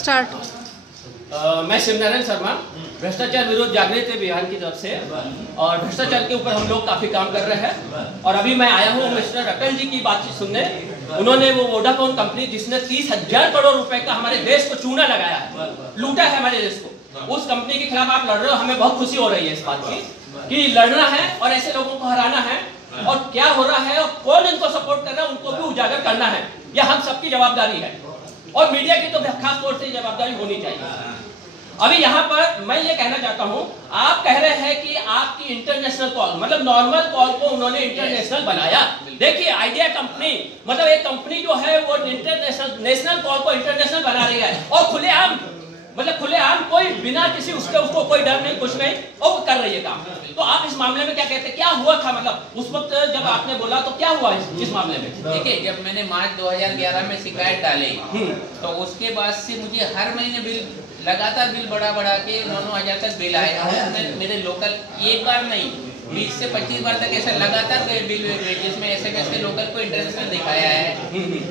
Start. मैं शिवनारायण शर्मा, भ्रष्टाचार विरोध जागृति अभियान की तरफ से, और भ्रष्टाचार के ऊपर हम लोग काफी काम कर रहे हैं। और अभी मैं आया हूँ मिस्टर अटल जी की बातचीत सुनने। उन्होंने वो वोडाफोन कंपनी जिसने 30,000 करोड़ रुपए का हमारे देश को चूना लगाया है, लूटा है हमारे देश को, उस कंपनी के खिलाफ आप लड़ रहे हो। हमें बहुत खुशी हो रही है इस बात की कि लड़ना है और ऐसे लोगों को हराना है, और क्या हो रहा है और कौन इनको सपोर्ट कर रहा है उनको भी उजागर करना है। यह हम सबकी जवाबदारी है, और मीडिया की तो खास तौर से जवाबदारी होनी चाहिए। अभी यहाँ पर मैं ये कहना चाहता हूँ, आप कह रहे हैं कि आपकी इंटरनेशनल कॉल, मतलब नॉर्मल कॉल को उन्होंने इंटरनेशनल बनाया। देखिए आइडिया कंपनी, मतलब एक कंपनी जो है वो नेशनल कॉल को इंटरनेशनल बना रही है, और खुलेआम, मतलब खुलेआम, कोई बिना किसी उसको कोई डर नहीं, कुछ नहीं, और कर रही है काम। तो आप इस मामले में क्या कहते हैं, क्या हुआ था, मतलब उस वक्त जब आपने बोला तो क्या हुआ इस मामले में? देखिए, जब मैंने मार्च 2011 में शिकायत डाली तो उसके बाद से मुझे हर महीने बिल, लगातार बिल बढ़ा के 9-9 हजार तक बिल आए। उसमें मेरे लोकल एक बार नहीं 20 से 25 बार तक ऐसा लगातार बिल, जिसमें SMS के लोकल को इंटरनेशनल दिखाया है,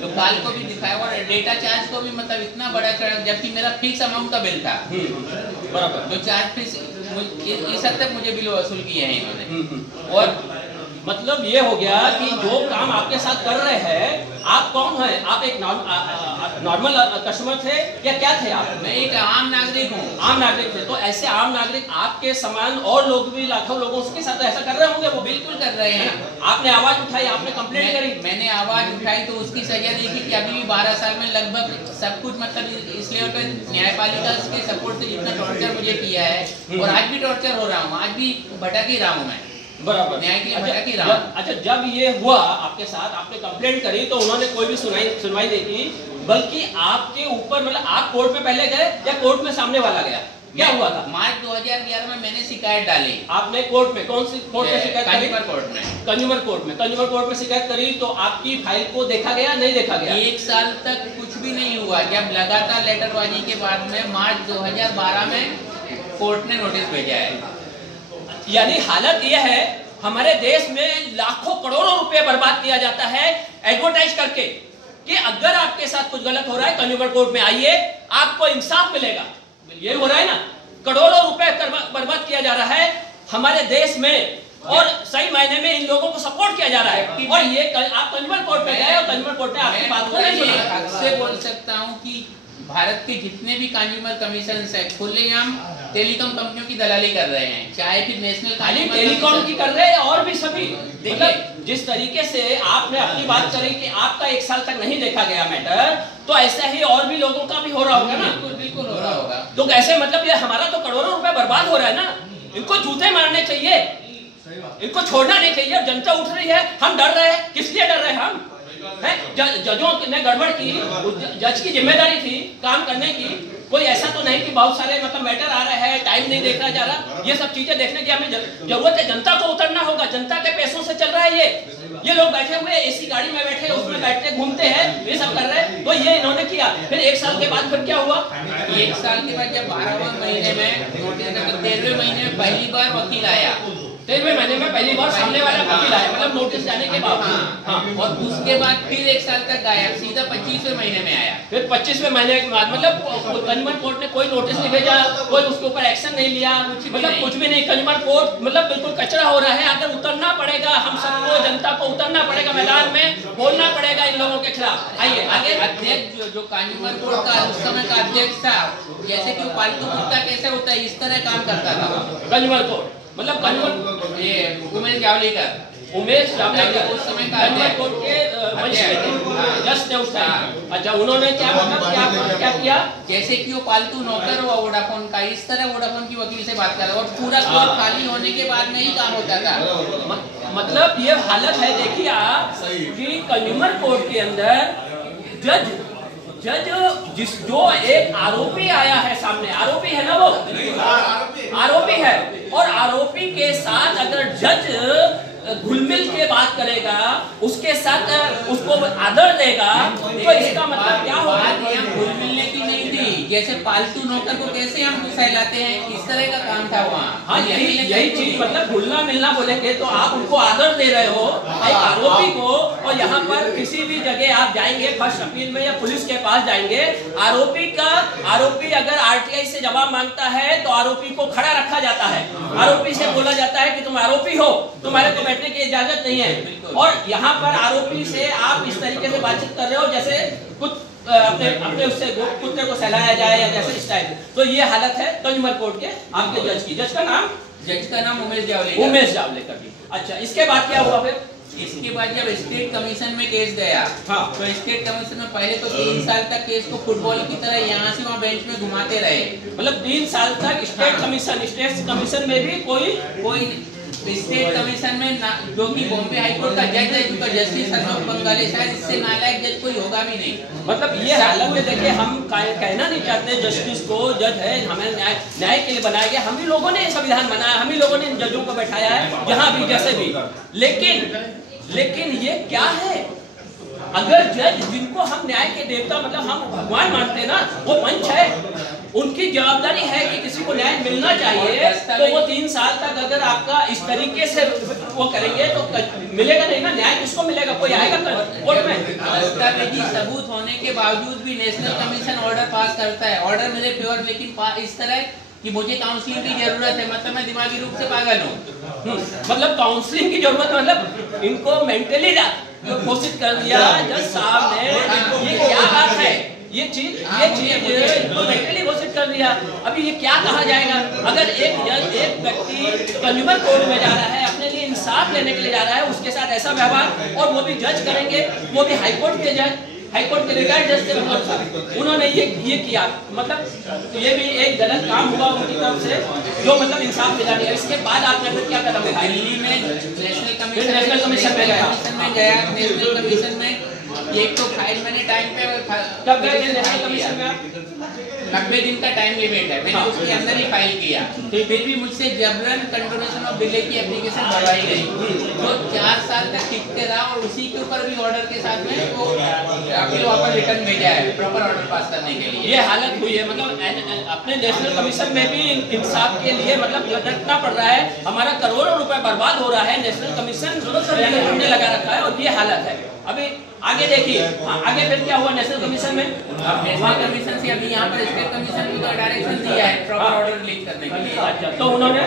लोकल को भी दिखाया, और डेटा चार्ज को भी, मतलब इतना बड़ा चढ़ा, जबकि मेरा फिक्स अमाउंट का बिल था बराबर। जो चार्ज फीस इस हद तक मुझे बिल वसूल किए हैं इन्होंने। और मतलब ये हो गया कि जो काम आपके साथ कर रहे हैं, आप कौन हैं? आप एक नॉर्मल कस्टमर थे या क्या थे आप? मैं एक आम नागरिक हूँ। आम नागरिक थे, तो ऐसे आम नागरिक आपके समान और लोग भी, लाखों लोगों के साथ ऐसा कर रहे होंगे। वो बिल्कुल कर रहे हैं। आपने आवाज उठाई, आपने कंप्लेंट करी। मैंने आवाज उठाई तो उसकी सजा देखी कि अभी भी 12 साल में लगभग सब कुछ, मतलब इस लेवल पर न्यायपालिका के सपोर्ट से जितना टॉर्चर मुझे किया है, और आज भी टॉर्चर हो रहा हूँ, आज भी भटक ही रहा हूँ मैं बराबर न्याय के लिए भटक ही रहा हूँ। अच्छा, जब ये हुआ आपके साथ, आपने कंप्लेंट करी तो उन्होंने कोई भी सुनवाई नहीं की, बल्कि आपके ऊपर, मतलब आप कोर्ट में पहले गए या कोर्ट में सामने वाला गया? क्या हुआ था? मार्च 2011 में मैंने शिकायत डाली। आपने कोर्ट में, कौन सी कोर्ट में शिकायत? कंज्यूमर कोर्ट में। कंज्यूमर कोर्ट में, कंज्यूमर कोर्ट में शिकायत करी तो आपकी फाइल को देखा गया, नहीं देखा गया? 1 साल तक कुछ भी नहीं हुआ। जब लगातार लेटरबाजी के बाद में मार्च 2012 में कोर्ट ने नोटिस भेजा है। यानी हालत यह है, हमारे देश में लाखों करोड़ों रुपए बर्बाद किया जाता है एडवर्टाइज करके कि अगर आपके साथ कुछ गलत हो रहा है कंज्यूमर कोर्ट में आइए, आपको इंसाफ मिलेगा। ये हो रहा है ना, करोड़ों रुपए बर्बाद किया जा रहा है हमारे देश में, और सही मायने में इन लोगों को सपोर्ट किया जा रहा है। और ये आप कंज्यूमर कोर्ट में गए और कंज्यूमर कोर्ट ने आपकी बात को नहीं सुना। से बोल सकता हूँ कि भारत के जितने भी कंज्यूमर कमीशन है, खुलेआम टेलीकॉम कंपनियों की दलाली कर रहे हैं, चाहे फिर नेशनल टेलीकॉम की कर रहे हैं और भी सभी। देखिए, जिस तरीके से आपने अपनी बात करी कि आपका 1 साल तक नहीं देखा गया मैटर, तो ऐसा ही और भी लोगों का भी हो रहा होगा ना? बिल्कुल हो रहा होगा। तो ऐसे मतलब ये हमारा तो करोड़ों रुपए बर्बाद हो रहा है ना। इनको जूते मारने चाहिए, इनको छोड़ना नहीं चाहिए। जनता उठ रही है, हम डर रहे हैं। किस लिए डर रहे हैं हम? जजों ने गड़बड़ की, जज की जिम्मेदारी थी काम करने की। कोई ऐसा तो नहीं कि बहुत सारे मतलब मैटर आ रहे हैं, टाइम नहीं देखा जा रहा। ये सब चीजें देखने की हमें जरूरत है। जनता को उतरना होगा, जनता के पैसों से चल रहा है ये लोग बैठे हुए एसी गाड़ी में बैठे, उसमें बैठते घूमते हैं, ये सब कर रहे हैं। तो ये इन्होंने किया। फिर 1 साल के बाद फिर क्या हुआ? 1 साल के बाद जब 12वें महीने में नोटिस, 13वें महीने में पहली बार वकील आया, 13वें महीने में पहली बार सामने वाला वकील आया, मतलब नोटिस जाने के बाद। हाँ, और उसके बाद फिर 1 साल तक गायब, सीधा 25वें महीने में आया। फिर 25वें महीने के बाद, मतलब कंज्यूमर कोर्ट ने कोई नोटिस नहीं भेजा, कोई उसके ऊपर एक्शन नहीं लिया, मतलब कुछ भी नहीं। कंज्यूमर कोर्ट मतलब बिल्कुल कचरा हो रहा है। अगर उतरना पड़ेगा, हम सबको, जनता को उतरना पड़ेगा मैदान में, बोलना पड़ेगा इन लोगों के खिलाफ। आइए आगे। अध्यक्ष जो कंज्यूमर कोर्ट का उस समय का अध्यक्ष था, जैसे कि पालतू कुत्ता कैसे होता है, इस तरह काम करता था कंज्यूमर कोर्ट। मतलब कंज्यूमर, ये उमेश जावड़ेकर उस समय का कंज्यूमर कोर्ट के जस्ट उस टाइम। अच्छा, उन्होंने क्या मतलब क्या किया? जैसे कि वो पालतू नौकर हुआ वोडाफोन का, इस तरह वोडाफोन की वकील से बात कर रहा, और पूरा कोर्ट खाली होने के बाद में ही काम होता था। मतलब ये हालत है। देखिए आप कि कंज्यूमर कोर्ट के अंदर जज जो एक आरोपी आया है सामने, आरोपी है ना, वो आरोपी है, और आरोपी के साथ अगर जज घुल-मिल के बात करेगा, उसके साथ उसको आदर देगा, तो इसका मतलब क्या होगा? घुल मिलने की नहीं थी। जैसे पालतू नौकर को कैसे हम सहलाते हैं, इस तरह का काम था वहाँ। हाँ, यही चीज मतलब घुलना मिलना बोलेंगे तो आप उनको आदर दे रहे हो एक आरोपी को, और यहाँ पर किसी भी जगह आप जाएंगे फर्स्ट अपील में या पुलिस के पास जाएंगे, आरोपी अगर आरटीआई से जवाब मांगता है तो आरोपी को खड़ा रखा जाता है, आरोपी से बोला जाता है कि तुम आरोपी हो, तुम्हारे को बैठने की इजाजत नहीं है। और यहाँ पर आरोपी से आप इस तरीके से बातचीत कर रहे हो जैसे कुछ अपने उससे कुत्ते को सहलाया जाए या जैसे इस टाइप। तो ये हालत है कंज्यूमर कोर्ट के आपके जज की। जज का नाम उमेश जावलेकर जी। अच्छा, इसके बाद क्या हुआ फिर? इसके बाद जब स्टेट कमीशन में केस गया, हाँ, तो स्टेट कमीशन में पहले तो 3 साल तक केस को फुटबॉल की तरह यहाँ से वहाँ बेंच में घुमाते रहे। मतलब 3 साल तक स्टेट कमीशन में भी कोई स्टेट कमीशन में जो कि बॉम्बे हाई कोर्ट का जज है, जिसका जस्टिस अशोक बंगाली, शायद इससे नालायक जज कोई होगा भी नहीं। मतलब ये हालत में देखिए, हम कहना नहीं चाहते जस्टिस को, जज है, हमें न्याय के लिए बनाया गया, हम ही लोगों ने संविधान बनाया, हम ही लोगों ने जजों को बैठाया है जहां भी जैसे भी। लेकिन ये क्या है, अगर जज जिनको हम न्याय के देवता मतलब हम भगवान मानते हैं ना, वो पंच है, उनकी जवाबदारी है कि किसी को न्याय मिलना चाहिए, तो वो 3 साल तक अगर आपका इस तरीके से वो करेंगे तो मिलेगा नहीं ना न्याय। किसको मिलेगा? कोई आएगा कोर्ट में? दस्तावेजी सबूत होने के बावजूद भी नेशनल कमीशन ऑर्डर पास करता है, ऑर्डर मेरे प्योर, लेकिन इस तरह कि मुझे काउंसलिंग की जरूरत है, मतलब मैं दिमागी रूप से पागल हूँ। मतलब काउंसलिंग की जरूरत, मतलब इनको मेंटली घोषित कर दिया जज साहब ने। ये क्या बात है? ये चीज इनको मेंटली घोषित कर दिया। अभी ये क्या कहा जाएगा? अगर एक व्यक्ति कंज्यूमर कोर्ट में जा रहा है, अपने लिए इंसाफ लेने के लिए जा रहा है, उसके साथ ऐसा व्यवहार, और वो भी जज करेंगे, वो भी हाईकोर्ट के जज, हाईकोर्ट के रिटायर्ड जज थे, उन्होंने ये किया, मतलब ये भी एक गलत काम हुआ उनकी तरफ से, जो मतलब इंसाफ मिला नहीं। इसके बाद आपने फिर क्या कदम उठाया? दिल्ली में नेशनल कमीशन में गया। नेशनल कमीशन में एक तो फाइल मैंने टाइम पे कब गए नेशनल कमीशन में आप? 90 दिन का टाइम लिमिट है, मैंने उसके अंदर ही फाइल किया, फिर भी मुझसे जबरन कंडोनेशन ऑफ डिले की एप्लीकेशन भरवाई गई, जो 4 साल तक टिकते रहा, और उसी के ऊपर भी ऑर्डर के साथ में वो अपील वापस रिटर्न भेजा है प्रॉपर ऑर्डर पास करने के लिए। ये हालत हुई है, मतलब अपने नेशनल कमीशन में भी इंसाफ के लिए मतलब लटकना पड़ रहा है, हमारा करोड़ों रुपए बर्बाद हो रहा है, नेशनल कमीशन हमने लगा रखा है, और ये हालत है। अभी आगे देखिए, आगे फिर क्या हुआ नेशनल कमीशन में? नेशनल कमीशन से अभी यहाँ पर स्टेट कमीशन को डायरेक्शन दिया है प्रॉपर ऑर्डर रिलीज करने के लिए। अच्छा, तो उन्होंने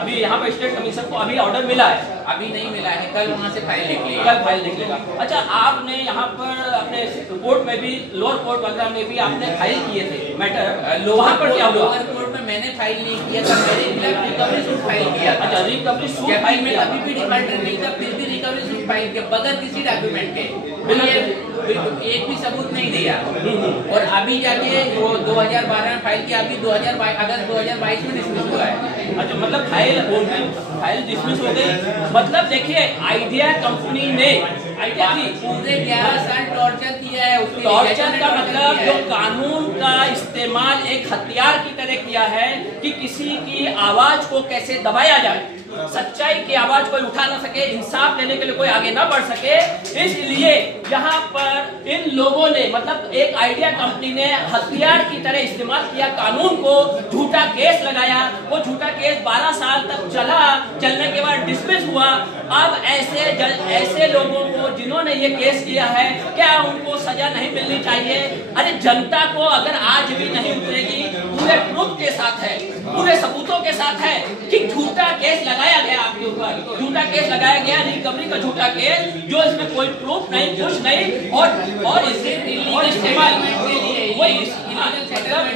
अभी यहाँ पर स्टेट कमीशन को अभी ऑर्डर मिला है? अभी नहीं मिला है, कल वहाँ से फाइल निकलेगी। कल फाइल निकलेगा। अच्छा, आपने यहाँ पर अपने कोर्ट में भी, लोअर कोर्ट वगैरह में भी आपने फाइल किए थे मैटर, वहाँ पर क्या हुआ? लोअर कोर्ट में मैंने फाइल नहीं किया था, मैंने रिकवरी सूट फाइल किया। अच्छा, रिकवरी सूट फाइल में अभी भी डिफॉल्टर नहीं था, फिर भी रिकवरी सूट फाइल किया बगैर किसी डॉक्यूमेंट के, एक भी सबूत नहीं दिया, और अभी जाके वो 2012 में फाइल किया, अभी 2022 अगस्त 2022 में डिसमिस हुआ है। अच्छा, मतलब फाइल डिसमिस हो गई। मतलब देखिए, आइडिया कंपनी ने आइडिया थी, पूरे 11 साल टॉर्चर किया है। टॉर्चर का मतलब जो कानून का इस्तेमाल एक हथियार की तरह किया है कि किसी की आवाज को कैसे दबाया जाए, सच्चाई की आवाज कोई उठा ना सके, इंसाफ लेने के लिए कोई आगे ना बढ़ सके, इसलिए यहाँ पर इन लोगों ने मतलब एक आइडिया कंपनी ने हथियार की तरह इस्तेमाल किया कानून को, झूठा केस लगाया, वो झूठा केस 12 साल तक चला, चलने के बाद डिसमिस हुआ। अब ऐसे लोगों को जिन्होंने ये केस किया है, क्या उनको सजा नहीं मिलनी चाहिए? अरे जनता को अगर आज भी नहीं उतरेगी, पूरे प्रूफ के साथ है, पूरे सबूतों के साथ है कि झूठा केस लगाया गया, आपके ऊपर झूठा केस लगाया गया, रिकवरी का झूठा केस, जो इसमें कोई प्रूफ नहीं, कुछ नहीं, और इस्तेमाल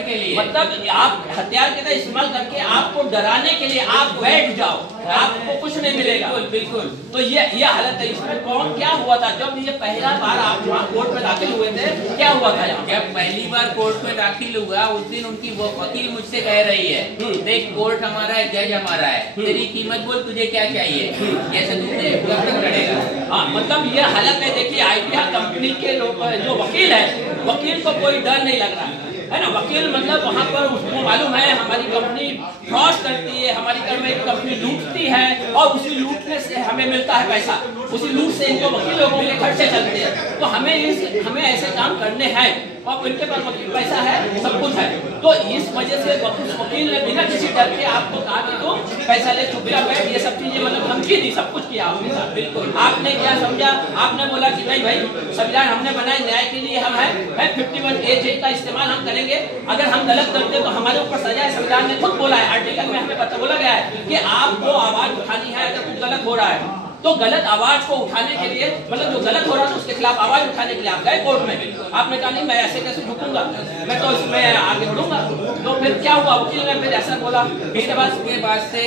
के लिए मतलब आप हथियार के तरह इस्तेमाल करके आपको डराने के लिए आप बैठ जाओ, आपको कुछ नहीं मिलेगा। बिल्कुल। तो ये हालत है। इसमें कौन क्या हुआ था जब ये पहला बार आप वहाँ कोर्ट में दाखिल हुए थे? क्या हुआ था यहाँ? जब पहली बार कोर्ट में दाखिल हुआ, उस दिन उनकी वो वकील मुझसे कह रही है, देख कोर्ट हमारा है, जज हमारा है, तेरी कीमत बोल, तुझे क्या चाहिए, जैसे तुझे कब तक लड़ेगा। हाँ, मतलब ये हालत है। देखिए, आइडिया कंपनी के लोग जो वकील है, वकील को कोई डर नहीं लग रहा है ना। वकील मतलब वहाँ पर उसको मालूम है हमारी कंपनी फ्रॉड करती है, हमारी कंपनी लूटती है, और उसी लूटने से हमें मिलता है पैसा, उसी लूट से इनको वकील लोगों के खर्चे चलते हैं। तो हमें ऐसे काम करने अपने हैं और उनके पास पैसा है, सब कुछ है, तो इस वजह से उस वकील ने बिना किसी डर के आपको कहा कि तुम पैसा ले, चुपचाप बैठ, ये सब चीजें मतलब धमकी दी, सब कुछ किया आपके साथ। बिल्कुल आपने क्या समझा, आपने बोला कि नहीं भाई संविधान हमने बनाए न्याय के लिए, हम है 51A का इस्तेमाल हम करेंगे, अगर हम गलत करते तो हमारे ऊपर सजा है। संविधान ने खुद बोला है, आर्टिकल में हमें बोला गया है कि आपको आवाज उठानी है अगर कुछ गलत हो रहा है, तो गलत आवाज को उठाने के लिए, मतलब जो गलत हो रहा है उसके खिलाफ आवाज उठाने के लिए आप गए कोर्ट में। आपने कहा नहीं मैं ऐसे कैसे झुकूंगा, मैं तो इसमें आगे बढ़ूंगा। तो फिर क्या हुआ, वकील ने फिर ऐसा बोला। उसके बाद से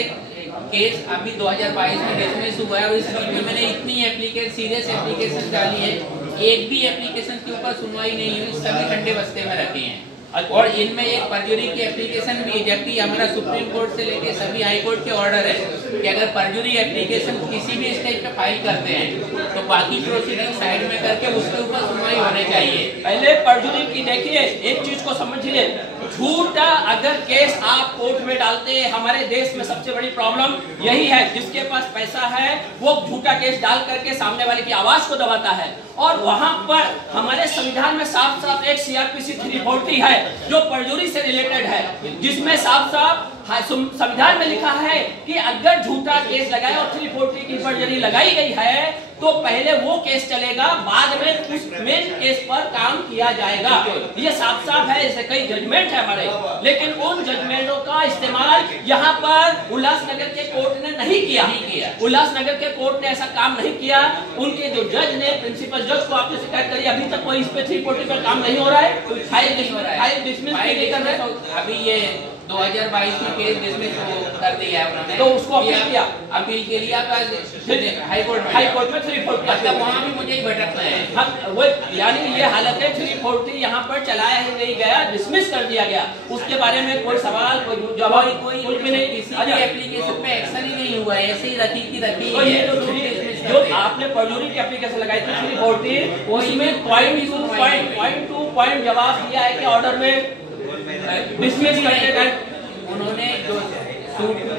केस अभी 2022 में डिसमिस हुआ है और इस बीच में मैंने इतनी सीरियस एप्लीकेशन डाली है, एक भी एप्लीकेशन के ऊपर सुनवाई नहीं हुई, सभी ठंडे बस्ते में रखे हैं। और इनमें एक परजुरी की एप्लीकेशन भी है, जबकि हमारा सुप्रीम कोर्ट से लेके सभी हाई कोर्ट के ऑर्डर है कि अगर परजुरी एप्लीकेशन किसी भी स्टेज पे फाइल करते हैं तो बाकी प्रोसीडिंग साइड में करके उसके ऊपर सुनवाई होनी चाहिए। पहले परजुरी की देखिए, एक चीज को समझिए, झूठा अगर केस आप कोर्ट में डालते हैं, हमारे देश में सबसे बड़ी प्रॉब्लम यही है, जिसके पास पैसा है वो झूठा केस डाल करके सामने वाले की आवाज को दबाता है। और वहां पर हमारे संविधान में साफ साफ एक CRPC 340 है जो परजुरी से रिलेटेड है, जिसमें साफ साफ संविधान में लिखा है कि अगर झूठा केस लगाया और 340 की परजुरी लगाई गई है तो पहले वो केस चलेगा, बाद में उस मेन केस पर काम किया जाएगा। ये साफ साफ है, ऐसे कई जजमेंट है हमारे, लेकिन उन जजमेंटों का इस्तेमाल यहाँ पर उल्लासनगर के कोर्ट ने नहीं किया। उल्लासनगर के कोर्ट ने ऐसा काम नहीं किया। उनके जो जज ने, प्रिंसिपल जज को आपने शिकायत करी, अभी तक कोई इस पे 340 पर काम नहीं हो रहा है, फाइल डिसमिस नहीं कर रहे। अभी ये 2022 में केस डिसमिस कर दिया है उन्होंने, तो उसको अपील किया, अपील के लिए हाई कोर्ट में 340, मतलब वहाँ भी मुझे भटकना है। वो यानी ये हालत है, 340 यहाँ पर चलाया ही नहीं गया, डिसमिस कर दिया गया, उसके बारे में कोई सवाल कोई जवाब कोई भी नहीं, किसी भी एप्लीकेशन पे एक्शन ही नहीं हुआ, ऐसे ही रखी की रखी। जो आपने परजुरी की एप्लीकेशन लगाई थी 340, उसमें पॉइंट टू पॉइंट जवाब दिया है कि ऑर्डर में डिसमिस करने का उन्होंने जो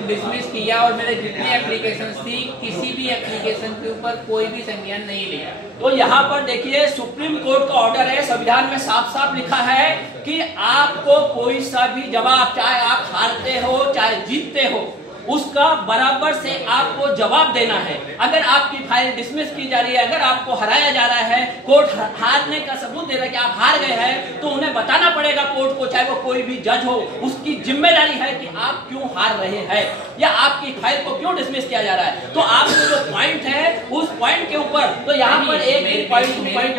डिसमिस किया, और मेरे जितनी एप्लीकेशन थी किसी भी एप्लीकेशन के ऊपर कोई भी संज्ञान नहीं लिया। तो यहाँ पर देखिए सुप्रीम कोर्ट का ऑर्डर है, संविधान में साफ साफ लिखा है कि आपको कोई सा भी जवाब, चाहे आप हारते हो चाहे जीतते हो, उसका बराबर से आपको जवाब देना है। अगर आपकी फाइल डिसमिस की जा रही है, अगर आपको हराया जा रहा है, कोर्ट हारने का सबूत दे रहा है कि आप हार गए हैं, तो उन्हें बताना पड़ेगा कोर्ट को, चाहे वो कोई भी जज हो, उसकी जिम्मेदारी है कि आप क्यों हार रहे हैं या आपकी फाइल को क्यों डिसमिस किया जा रहा है। तो आपको जो पॉइंट है उस पॉइंट के ऊपर, तो यहाँ पर एक पॉइंट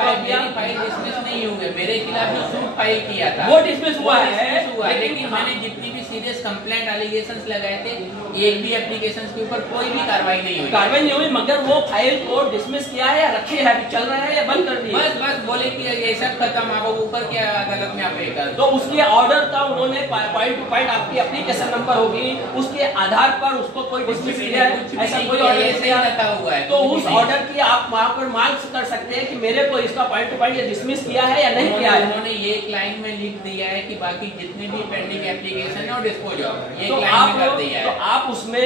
फाइल डिसमिस नहीं हुए, मेरे खिलाफ जो सूट फाइल किया था वो डिसमिस हुआ है, लेकिन मैंने जितनी भी सीरियस कंप्लेंट एलिगेशन लगाए थे, एक भी एप्लीकेशन के ऊपर कोई भी कार्रवाई नहीं हुई, मगर वो फाइल को डिसमिस किया है या रखी है, चल रहा है या बंद कर दिया? बस बोले कि ये सब खत्म, आप ऊपर के अदालत में आप कर। तो उसके ऑर्डर था, उन्होंने पॉइंट टू पॉइंट आपकी एप्लीकेशन नंबर होगी, उसके आधार पर उसको कोई डिसमिस किया है, ऐसा कोई ऑर्डर रखा हुआ है, तो उस ऑर्डर की आप वहाँ पर मार्क्स कर सकते हैं कि मेरे को इसका पॉइंट टू पॉइंट डिसमिस किया है या नहीं किया है। उन्होंने ये लाइन में लिख दिया है कि बाकी जितने भी पेंडिंग एप्लीकेशन और डिस्पोज ऑफ, ये लाइन में कर दिया है। तो आप उसमें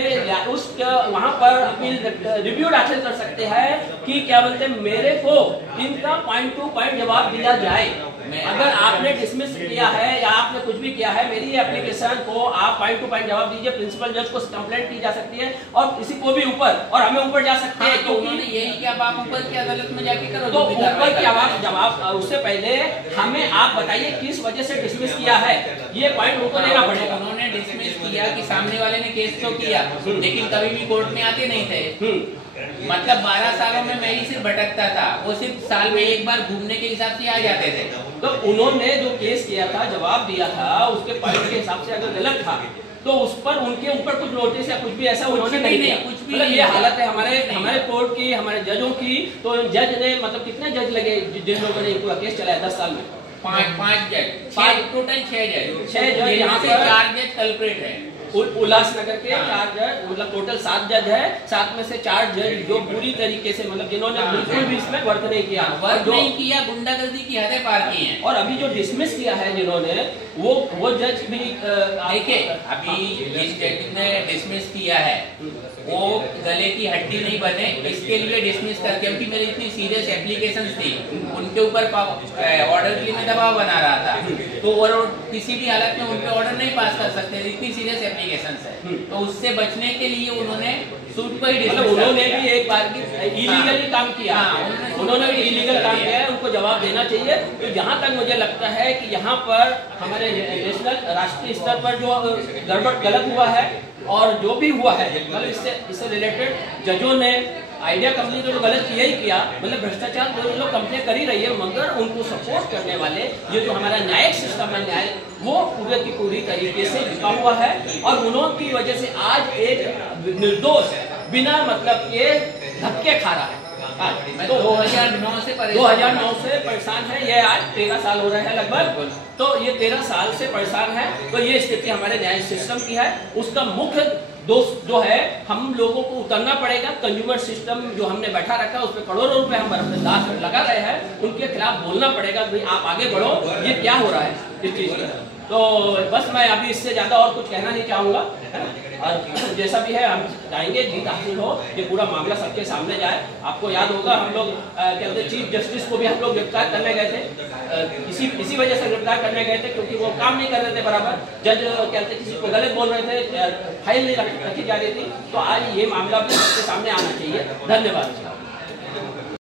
वहाँ पर अपील रिव्यू दाखिल कर सकते हैं कि क्या बोलते हैं, मेरे को इनका पॉइंट टू पॉइंट जवाब दिया जाए। अगर आपने डिसमिस किया है या आपने कुछ भी किया है, मेरी एप्लीकेशन को आप पॉइंट टू पॉइंट जवाब दीजिए। प्रिंसिपल जज को कंप्लेंट की जा सकती है और किसी को भी ऊपर, और हमें ऊपर जा सकते हैं, क्योंकि यही कि अब आप ऊपर की अदालत में जाके करो, तो ऊपर की आवाज जवाब। उससे पहले हमें आप बताइए किस वजह से डिसमिस किया है, ये पॉइंट उनको देना पड़ेगा। उन्होंने डिसमिस किया कि सामने वाले ने केस तो किया, लेकिन कभी भी कोर्ट में आते नहीं थे। मतलब 12 सालों में मैं ही सिर्फ भटकता था, वो सिर्फ साल में एक बार घूमने के हिसाब से आ जाते थे। तो उन्होंने जो केस किया था, जवाब दिया था, उसके पॉइंट के हिसाब से अगर गलत था तो उस पर उनके ऊपर कुछ नोटिस या कुछ भी ऐसा उन्होंने नहीं दिया। कुछ भी मतलब ये हालत है हमारे कोर्ट की, हमारे जजों की। तो जज ने, मतलब कितने जज लगे जिन लोगों ने पूरा केस चलाया 10 साल में? पांच जज, टोटल 6 जज, 6 जज, यहाँ से 4 जज कल्प्रिट है। उल्लासनगर के 4 जज, मतलब टोटल 7 जज है, 7 में से 4 जज जो पूरी तरीके से मतलब जिन्होंने बिल्कुल भी इसमें वर्क नहीं किया, गुंडागर्दी की हदें पार की हैं। और अभी जो डिसमिस किया है जिन्होंने, वो जज भी देखिए, अभी जिस जज ने डिसमिस किया है वो गले की हड्डी नहीं बने, इसके लिए डिसमिस करके, क्योंकि मेरी इतनी सीरियस एप्लीकेशंस थी उनके ऊपर, ऑर्डर के लिए मैं दबाव बना रहा था, तो वो किसी भी हालत में उनपे ऑर्डर नहीं पास कर सकते, इतनी सीरियस एप्लीकेशंस है। तो उससे बचने के लिए उन्होंने सूट को ही डिसमिस, उन्होंने भी एक बार की इलीगली काम किया, उन्होंने भी इलीगल काम किया है, उनको जवाब देना चाहिए। तो जहाँ तक मुझे लगता है कि यहाँ पर हमारे नेशनल, राष्ट्रीय स्तर पर जो गड़बड़ गलत हुआ है और जो भी हुआ है, मतलब इससे रिलेटेड जजों ने, आइडिया कंपनी तो गलत किया ही किया, मतलब भ्रष्टाचार तो लोग कंपनियां कर ही रही है, मगर उनको सपोर्ट करने वाले ये जो हमारा न्यायिक सिस्टम है, न्याय वो पूरे की पूरी तरीके से झुका हुआ है। और उन्होंने वजह से आज एक निर्दोष बिना मतलब के धक्के खा रहा है। तो 2009 से परेशान है, ये आज 13 साल हो रहे हैं लगभग, तो ये 13 साल से परेशान है। तो ये स्थिति हमारे न्याय सिस्टम की है। उसका मुख्य दोष जो है, हम लोगों को उतरना पड़ेगा। कंज्यूमर सिस्टम जो हमने बैठा रखा है, उस पर करोड़ों रुपए हम दास लगा रहे हैं, उनके खिलाफ बोलना पड़ेगा, भाई आप आगे बढ़ो, ये क्या हो रहा है इस चीज का। तो बस मैं अभी इससे ज्यादा और कुछ कहना नहीं चाहूंगा, और जैसा भी है हम चाहेंगे जीत हासिल हो, ये पूरा मामला सबके सामने जाए। आपको याद होगा हम लोग कहते चीफ जस्टिस को भी हम लोग गिरफ्तार करने गए थे, इसी वजह से गिरफ्तार करने गए थे, क्योंकि वो काम नहीं कर रहे थे बराबर। जज कहते किसी को गलत बोल रहे थे, फाइल नहीं रखी जा रही थी। तो आज ये मामला भी सबके सामने आना चाहिए। धन्यवाद।